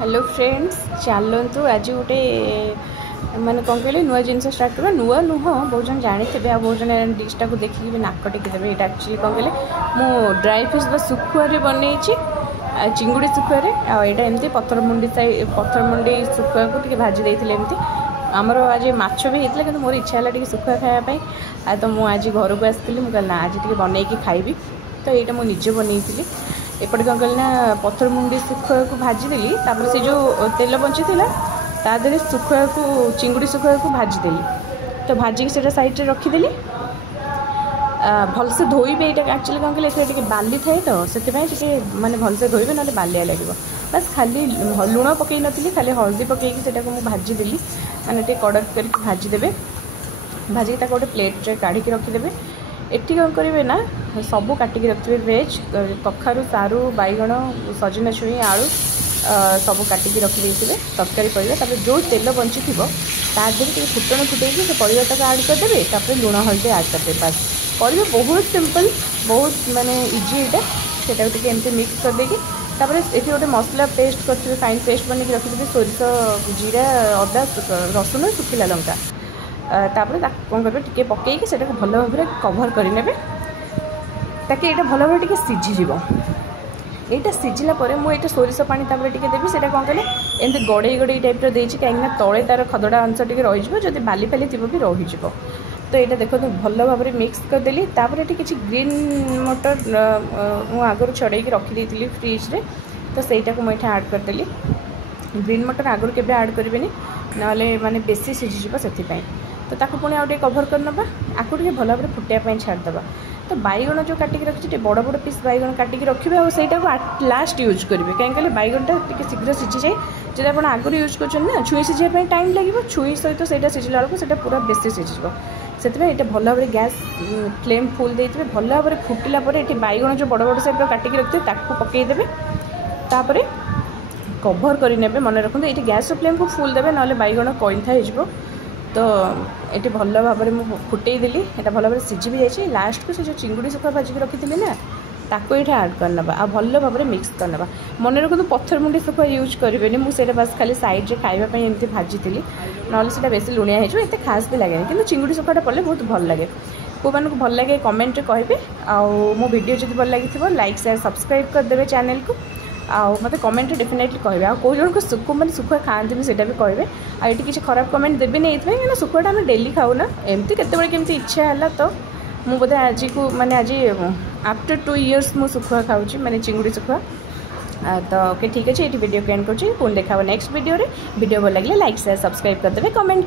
Hello friends, चलतु आज गोटे माने कौन कहले नुआ जिन स्टार्ट करवा नुआ नुह बहुत जन जानी थे आ बहुत जन डिशटा को देखिए भी नाक टेकिदेवे। ये एक्चुअली कौन कहले मु ड्राई फिश सुखुआरे बनई चिंगुड़ी सुखुआरे आईटा एमती पत्थरमुंडी सुखुआ को टी भाजी देते एमती आमर आज माछ भी होता है। मोर इच्छा है सुखुआ खायापी तो मुझे आज घर को आसती मुझे ना आज बनई खाइबी तो यहाँ मुझे निजे बनई एपटे कौन कहल ना पत्थरमुंडी सुखुआ को भाजीदेली से जो तेल बची था देहरे सुखुआ को चिंगुड़ी सुखुआ को भाजीदेली तो भाजिक से साइड में रखीदेली भलसे धोइबे। ये एक्चुअली कौन कहले बाली थाए तो से माने भलसे धोइबे ना बालिया लगे बस खाली लुण पकई नी खाली हल्दी पकईकी मुझे भाजीदेली माने टे कड़क करके भाजीदेवे। भाजिक गोटे प्लेट काढ़ी रखीदेवे। एटी कौन करेंगे ना सबू काटिक रखिए वेज कखारू सारू बैगण सजना छुई आलू सब काटिक रखिदे तरकारी पर जो तेल बची थी देहरे फुटण फुटे से परिवाटाक आड करदे लुण हल्दी आड करदे बस करेंगे। बहुत सिंपल बहुत माने इजी यहाँ से एमती मिक्स करदे ये गोटे मसला पेस्ट करेंगे फाइन पेस्ट बन रखिदेवे सोरिष जीरा अदा रसुण सुखिला लंका तापर कौन करेंगे टी पकईकी से भल भाव कभर करने ताकि यहाँ भल भाव सीझीज यहाँ सीझिला मुझे सोरिष पानी टी देवी से कौन कले एमती गड़े गड़े टाइप देती कहीं तले तार खदड़ा अंश टी रही बाली फाली थी भी रही तो यहाँ देखो भल भाव मिक्स करदेली ये किसी ग्रीन मटर मुझे आगुरी छड़े रखीदी फ्रिज रे तो सहीटा को मुझे आड करदेली। ग्रीन मटर आगुरी के आड करेंगे ना माने बेसी सीझीज से तो ताको पुणी आउटे कभर करनबा आकु टे भल भाव फुटापी छाड़देबा। तो बैगण जो काटिक रखी बड़ बड़ पीस बैगण काटिक रखिए और सहीटा को लास्ट यूज करेंगे कहीं बैगणटा शीघ्र सीझी जाए जब आप आगुरी यूज कर छुई सीझा टाइम लगे छुई सहित से सीझिला बेलू पूरा बेसी सीझीज से ये भल भाव गैस फ्लेम फुल देते भल भाव फुटिला बैगण जो बड़ बड़ साइड काटिक रखिए पकईदे तापर कभर करने मन रखते ये गैस फ्लेम को फुल देवे ना बैगण कईथा हो तो ये भल भाव में फुटेदेली यहाँ भल भाव सीझी भी जाए लास्ट को जो चिंगुड़ी सुखा भाजिक रखी थी ना ताको ये आड करना आ भल भाव मिक्स करना मन रखु पत्थरमुंडी सुखा यूज करेंगे मुझे बस खाली साइड में खावाई एमती भाजी ना से बेस लुणिया हो खास भी लगे कि चिंगुड़ी सुखाटा पड़े बहुत भल लगे। को मानक भल लगे कमेंट कहे मो वीडियो जब भल लगी लाइक शेयर सब्सक्राइब करदे चैनल को मत कमेंट डेफिनेटली कहे आ कौ जन को सुखुआ खाते से भी कहे आई किसी खराब कमेंट देवी नहीं कहीं सुखुआटा आम डेली खाऊना एमती केत इच्छा है तो मुझे बोधे आज को माने आज आफ्टर 2 years मु सुखुआ खाऊँ माने चिंगुड़ी सुखुआ तो ओके ठीक अच्छे ये वीडियो को एंड कर देखा नेक्स्ट वीडियो भल लगे लाइक शेयर सब्सक्राइब करदे कमेंट